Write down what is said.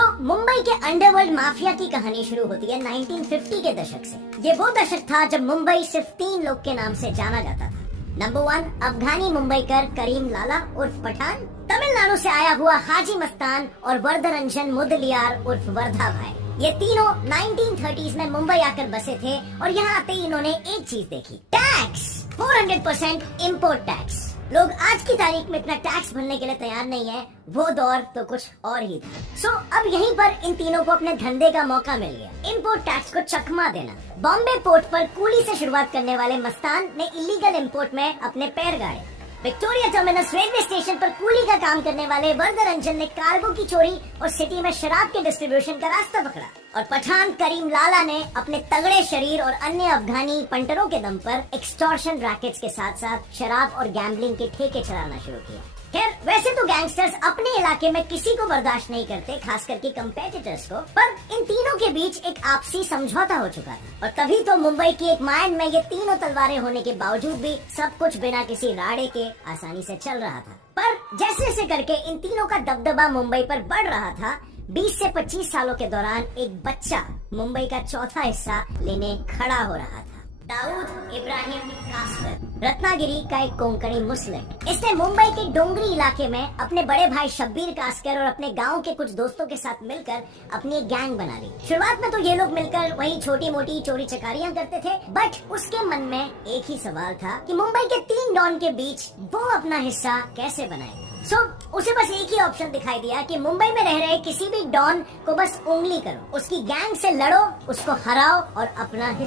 मुंबई के underworld mafia की कहानी शुरू होती है 1950 के दशक से। ये वो दशक था जब मुंबई सिर्फ 3 लोग के नाम से जाना जाता था। नंबर 1 अफगानी मुंबईकर करीम लाला उर्फ पठान, तमिलनाडु से आया हुआ हाजी मस्तान और वरदरंजन मुदलियार उर्फ वर्धा भाई। ये तीनों 1930s में मुंबई आकर बसे थे और यहाँ आते ही इन्होंने एक चीज देखी, टैक्स। 400% import tax. लोग आज की तारीख में इतना टैक्स भरने के लिए तैयार नहीं है, वो दौर तो कुछ और ही था। अब यहीं पर इन तीनों को अपने धंधे का मौका मिल गया, इम्पोर्ट टैक्स को चकमा देना। बॉम्बे पोर्ट पर कूली से शुरुआत करने वाले मस्तान ने इलीगल इम्पोर्ट में अपने पैर गाड़े। विक्टोरिया टर्मिनस रेलवे स्टेशन पर कूली का काम करने वाले वरदरंजन ने कार्गो की चोरी और सिटी में शराब के डिस्ट्रीब्यूशन का रास्ता पकड़ा और पठान करीम लाला ने अपने तगड़े शरीर और अन्य अफगानी पंटरों के दम पर एक्सटॉर्शन रैकेट्स के साथ साथ शराब और गैम्बलिंग के ठेके चलाना शुरू किया। खैर, वैसे तो गैंगस्टर्स अपने इलाके में किसी को बर्दाश्त नहीं करते, खास करके कंपेटिटर्स को, पर इन तीनों के बीच एक आपसी समझौता हो चुका था और तभी तो मुंबई की एक माइंड में ये तीनों तलवारें होने के बावजूद भी सब कुछ बिना किसी राड़े के आसानी से चल रहा था। पर जैसे जैसे करके इन तीनों का दबदबा मुंबई पर बढ़ रहा था, 20 से 25 सालों के दौरान एक बच्चा मुंबई का चौथा हिस्सा लेने खड़ा हो रहा था। दाऊद इब्राहिम कास्कर रत्नागिरी का एक कोंकणी मुस्लिम। इसने मुंबई के डोंगरी इलाके में अपने बड़े भाई शब्बीर कास्कर और अपने गांव के कुछ दोस्तों के साथ मिलकर अपनी एक गैंग बना ली। शुरुआत में तो ये लोग मिलकर वही छोटी मोटी चोरी चकारियां करते थे, बट उसके मन में एक ही सवाल था कि मुंबई के 3 डॉन के बीच वो अपना हिस्सा कैसे बनाएगा। उसे बस एक ही ऑप्शन दिखाई दिया कि मुंबई में रह रहे किसी भी डॉन को बस उंगली करो, उसकी गैंग से लड़ो, उसको हराओ और अपना हिस्सा